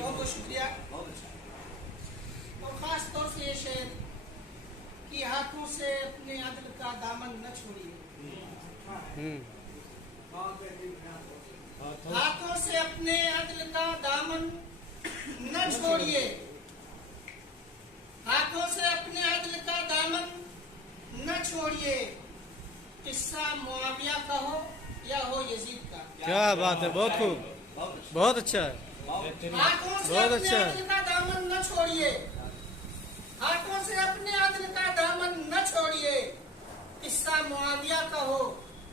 बहुत बहुत शुक्रिया। और खास तौर से ये शेर कि हाथों से अपने अदल का दामन न छोड़िए, हाथों से अपने अदल का दामन न छोड़िए, हाथों से अपने अदल का दामन न छोड़िए। किस्सा मुआविया का हो या हो यजीद का। क्या बात है, बहुत खूब, बहुत अच्छा है, हाथों से बहुत अपने अच्छा है। अदल का दामन न छोड़िए, हाथों से अपने अदल का दामन न छोड़िए। किस्सा मुआविया का हो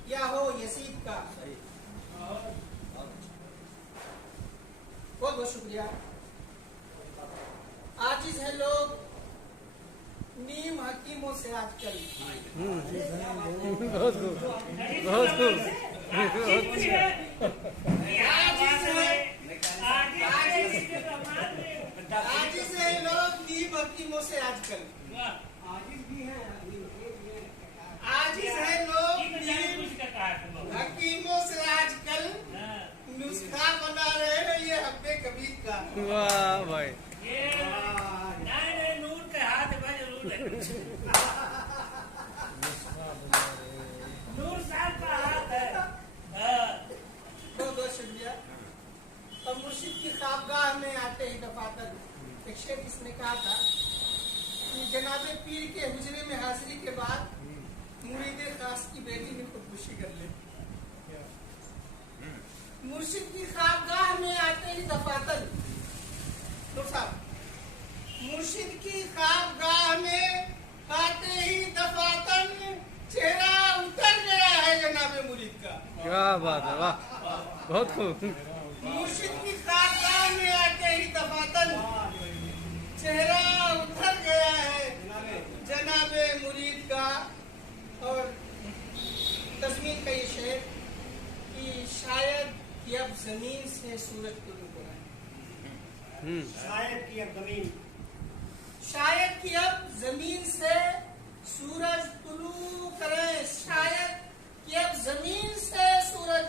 या हो यजीद का। बहुत बहुत शुक्रिया। आजिज है लोग नीम हकीमों से आजकल। बहुत खूब, बहुत खूब, आजिज है लोग नीम हकीमों से आजकल। आजिज है लोग नीम हकीमों से आजकल। नुस्खा बना रहे हैं ये हब्बे कबीर का। वाह भाई, नूर साहब का हाथ है। बहुत बहुत शुक्रिया। और मुर्शिद की ख्वाबगाह में आते ही दफातर एक शेर किसने कहा था कि जनाबे पीर के हुजरे में हाजिरी के बाद मुरीदे खास की बेटी ने खुदकुशी कर ली। मुर्शिद की ख्वाबगाह में आते ही दफातर, तो साहब मुर्शिद की ख्वाबगाह में आते ही दफातन चेहरा उतर गया है जनाबे मुरीद का। क्या बात है, वाह, बहुत खूब। मुर्शिद की ख्वाबगाह में आते ही दफातन चेहरा उतर गया है जनाबे मुरीद का। और तस्मीन का ये शेर कि शायद कि अब जमीन से सूरज तुलू हो रहा है। शायद कि अब जमीन, शायद कि अब जमीन से सूरज तुलू करे, शायद कि अब जमीन से सूरज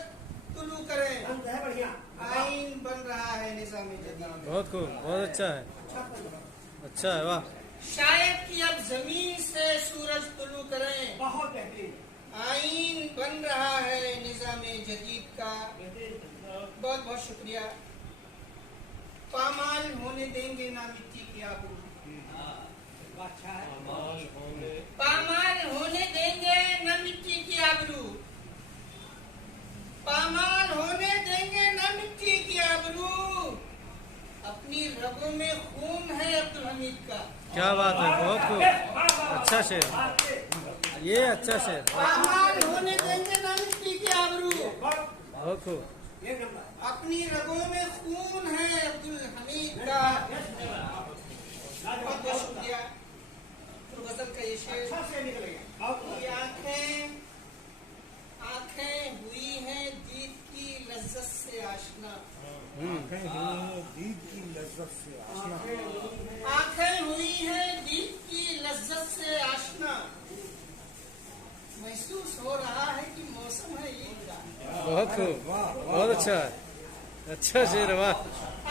तुलू करे। बढ़िया आइन बन रहा है निज़ाम जदीद। बहुत खूब, बहुत अच्छा है, अच्छा है, वाह। शायद कि अब जमीन से सूरज तुलू करे, बहुत बेहतरीन आइन बन रहा है निज़ाम जदीद का। बहुत बहुत शुक्रिया। पामाल होने देंगे ना मिट्टी की आबरू, पामाल होने देंगे न मिट्टी की आबरू, पामाल होने देंगे न मिट्टी की आबरू। अपनी रगों में खून है अब्दुल हमीद का। क्या बात है, बहुत खूब, अच्छा शेर, ये अच्छा शेर, पामाल होने देंगे न मिट्टी की आबरू, बहुत खूब। अपनी रगों में खून है अब्दुल हमीद का। बहुत बहुत शुक्रिया। तो गजल का ये शेर कि आंखें आंखें हुई हैं दीद की लज्जत से आशना, दीद की लज्जत से आशना, आंखें हुई हैं दीद की लज्जत से आशना। महसूस हो रहा है कि मौसम है ईद का। बहुत खूब, बहुत अच्छा है, अच्छा शेर, वाह।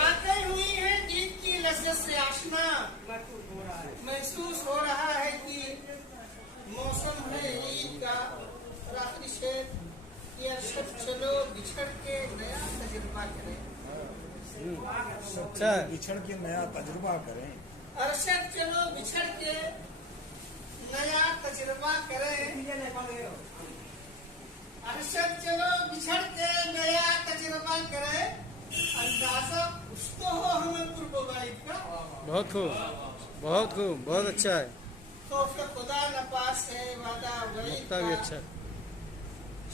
आंखें हुई हैं दीद की लज्जत से आशना, महसूस हो रहा है कि मौसम है ईद का। और आखिरी शेर कि अरशद चलो बिछड़ के नया तजुर्बा करें, अच्छा है, बिछड़ के नया तजुर्बा करें। अरशद चलो बिछड़ के नया तजुर्बा करें, अरशद चलो बिछड़ के नया तजुर्बा करें। अंदाजा कुछ तो हो हमें कुर्बाइत का। बहुत खूब, बहुत खूब, बहुत अच्छा है, खौफ खुदा न पास है वादा वईद लगता भी का। अच्छा,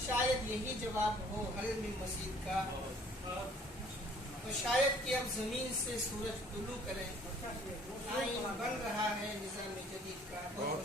शायद यही जवाब हो हर में मसीद का। तो शायद कि अब जमीन से सूरज तुलू करे, आइन बन रहा है निज़ाम जदीद का। बहुत